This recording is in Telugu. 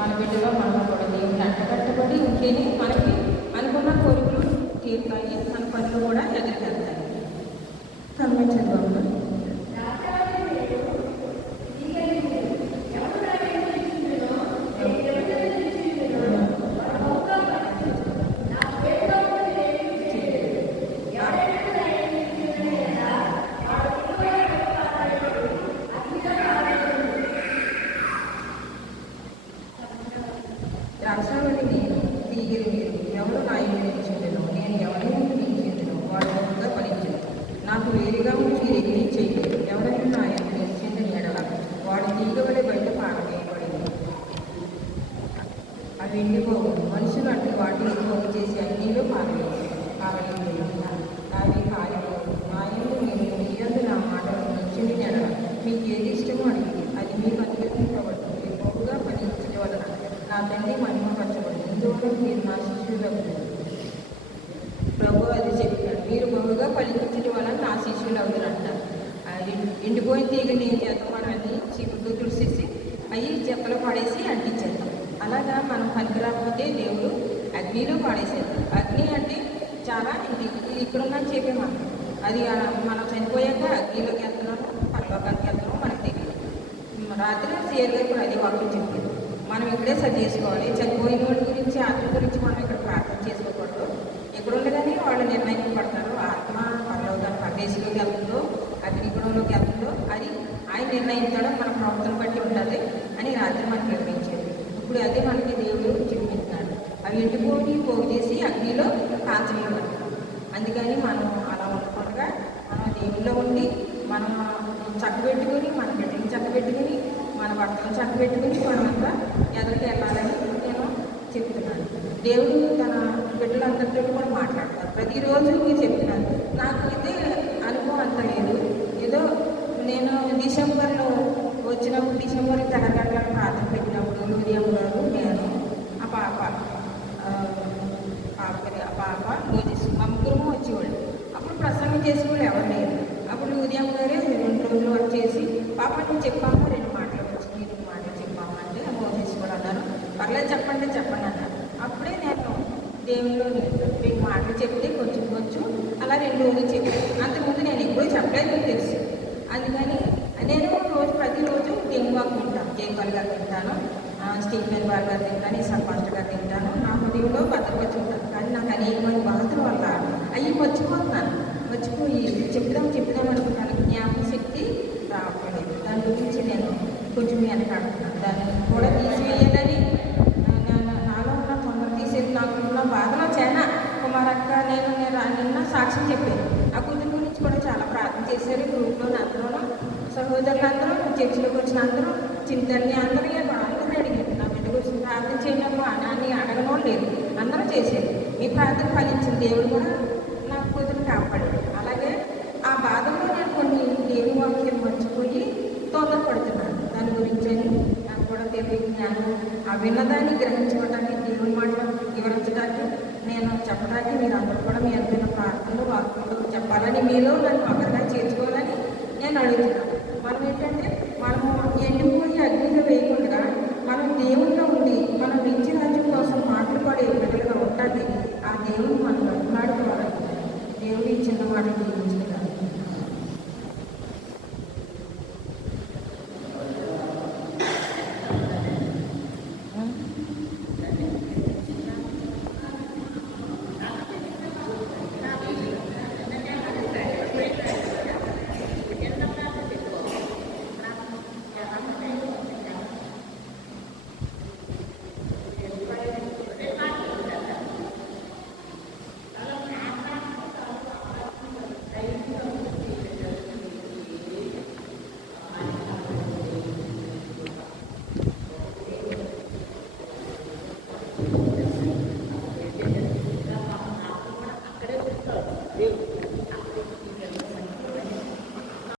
మన బిడ్డలో మనం కూడా దేవుని అంటకట్టబడి ఉంటేనే మనకి అనుకున్న కోరికలు తీరుతాయి, మన పనులు కూడా ఎదురుకెళ్తాయి. కన్వే చదువు. రాసావని నేను తీగిరి మీరు ఎవరు నా ఇంటికి చెందను, నేను ఎవరైనా మీకు చెందను వాడు ముందుగా పలించను. నాకు వేరుగా మీరు ఎగిరి చేయలేదు. ఎవరైనా నా ఇంటికి చెందిన ఎడల వాడు తీగబడి బయట పారవేయబడింది. అవి ఎండిపోవు. మనుషులు అటు వాటిని పోగు చేసి అన్నిలో పారవేయలేదు. అవి కాలిపోవు. నా యందు మీరు మీ యందు నా మాటలు చెందిన ఎడల మీకు ఏది ఇష్టమో అడిగి అది మీకు అనుగ్రహింపబడుతుంది. మీరు పోగుగా పలించడం వలన నా తండ్రి మహిమపరచబడింది. ఇందువల్ల మీరు నా శిష్యులకు ప్రభు అది చెప్పాడు. మీరు బహుగా పలికించడం వలన నా శిష్యులు అవుతారంటారు. ఎండిపోయిన తీగని ఏం చేద్దాం, మనం అన్ని చీపుతో తుడిసేసి అవి చెత్తలో పడేసి అంటించేద్దాం. అలాగా మనం పనికిరాకపోతే దేవుడు అగ్నిలో పడేసేద్దాం. అగ్ని అంటే చాలా ఇక్కడున్నా చెప్పే అది మనం చనిపోయాక అగ్నిలోకి వెళ్తున్నాము, పరలోకానికి వెళ్తున్నాము మనకు తెలియదు. రాత్రి సేరుగా ఇప్పుడు అది వాక్యం చెప్పింది. మనం ఇక్కడే సరి చేసుకోవాలి. చనిపోయిన వాళ్ళ గురించి ఆత్మ గురించి మనం ఇక్కడ ప్రార్థన చేసుకోకూడదు. ఎక్కడ ఉండగానే వాళ్ళు నిర్ణయం పడతారు. ఆత్మ పరలోకానికి పరదేశంలోకి వెళ్తుందో అగ్నిగుణంలోకి వెళ్తుందో అది ఆయన నిర్ణయించడం మన ప్రవర్తన బట్టి ఉంటుంది అని రాత్రి మనకు నిర్ణయించాడు. ఇప్పుడు అదే మనకి దేవుడు చూపించినాడు. అవి ఎండిపోయి పోగు చేసి అగ్నిలో కాల్చలేదు. అందుకని మనం అలా ఉండకుండా మనం దేవుల్లో ఉండి మనం చక్కబెట్టుకుని మన బిడ్డని చక్కబెట్టుకుని మన భర్తను చక్కబెట్టుకుని మనమంతా ఎదురికి వెళ్ళాలని నేను చెప్తున్నాను. దేవుడు తన బిడ్డలందరితో కూడా మాట్లాడతారు. ప్రతిరోజు మీరు చెప్తున్నాను. నాకు అయితే అనుభవం అంత లేదు. ఏదో నేను డిసెంబర్లో వచ్చినప్పుడు డిసెంబర్ తరగట్ల ప్రార్థన పెట్టినప్పుడు ఉదయం గారు నేను ఆ పాప మోజెస్ మా ముగ్గురము వచ్చేవాళ్ళు. అప్పుడు ప్రసంగం చేసేవాళ్ళు ఎవరు లేరు. అప్పుడు ఉదయం గారే 2 రోజులు వర్క్ చేసి పాప నువ్వు చెప్పాము 2 మాటలు వచ్చి 2 మాటలు చెప్పాము అంటే మోజెస్ కూడా అన్నారు. పర్లేదు చెప్పండి అన్నారు. అప్పుడే నేను దేవుళ్ళు 2 మాటలు చెప్తే కొంచెం అలా 2 రోజులు చెప్పాను. అంతకుముందు నేను ఎక్కువ చెప్పలేదు తెలుసు. అందుకని నేను ప్రతిరోజు దేవుని వాక్యం వింటాను. జయపాల్ గారు వింటాను, స్టీఫెన్ బార్ గారు తింటాను, ఈసారి పాస్టర్ గారు తింటాను. నా హృదయంలో భద్రపరిచి ఉంటాను. కానీ నాకు అనేకమైన బాధల వల్ల అవి మర్చిపోయి చెప్దాం అనుకుంటాను. జ్ఞాపక శక్తి రావట్లేదు. దాని గురించి నేను కొంచెం వెనకాడుతున్నాను. దాన్ని కూడా తీసివేయాలని నాలో ఉన్న తొందర తీసేది. నాకు ఉన్న బాధలో చాలా కుమారక్క నేను నిన్న సాక్ష్యం చెప్పాను. ఆ కూతురు గురించి కూడా చాలా ప్రార్థన చేశారు. గ్రూప్లో అందరూ సహోదరులందరూ చర్చిలోకి వచ్చిన అందరూ చింతల్ని అందరూ అడిగారు. నా బిడ్డ గురించి ప్రార్థన చేయడము అనాన్ని అడగడం లేదు. అందరూ చేశారు. మీ ప్రార్థన ఫలించింది. దేవుడు కూడా నా కూతురు కాపాడాడు. అలాగే ఆ బాధలో నేను కొన్ని దేవుని వాక్యం మర్చిపోయి తొందరపడుతున్నాను. దాని గురించి నాకు కూడా తెలియదు. ఆ విన్నదాన్ని గ్రహించుకోవడానికి దేవుని మాటలు వివరించడానికి నేను చెప్పడానికి మీరు అందరూ కూడా మీ అందరిన ప్రార్థనలు వాక్యాలు చెప్పాలని మీలో నన్ను ఒకరిగా చేర్చుకోవాలని నేను అడుగుతున్నాను. మనం ఏంటంటే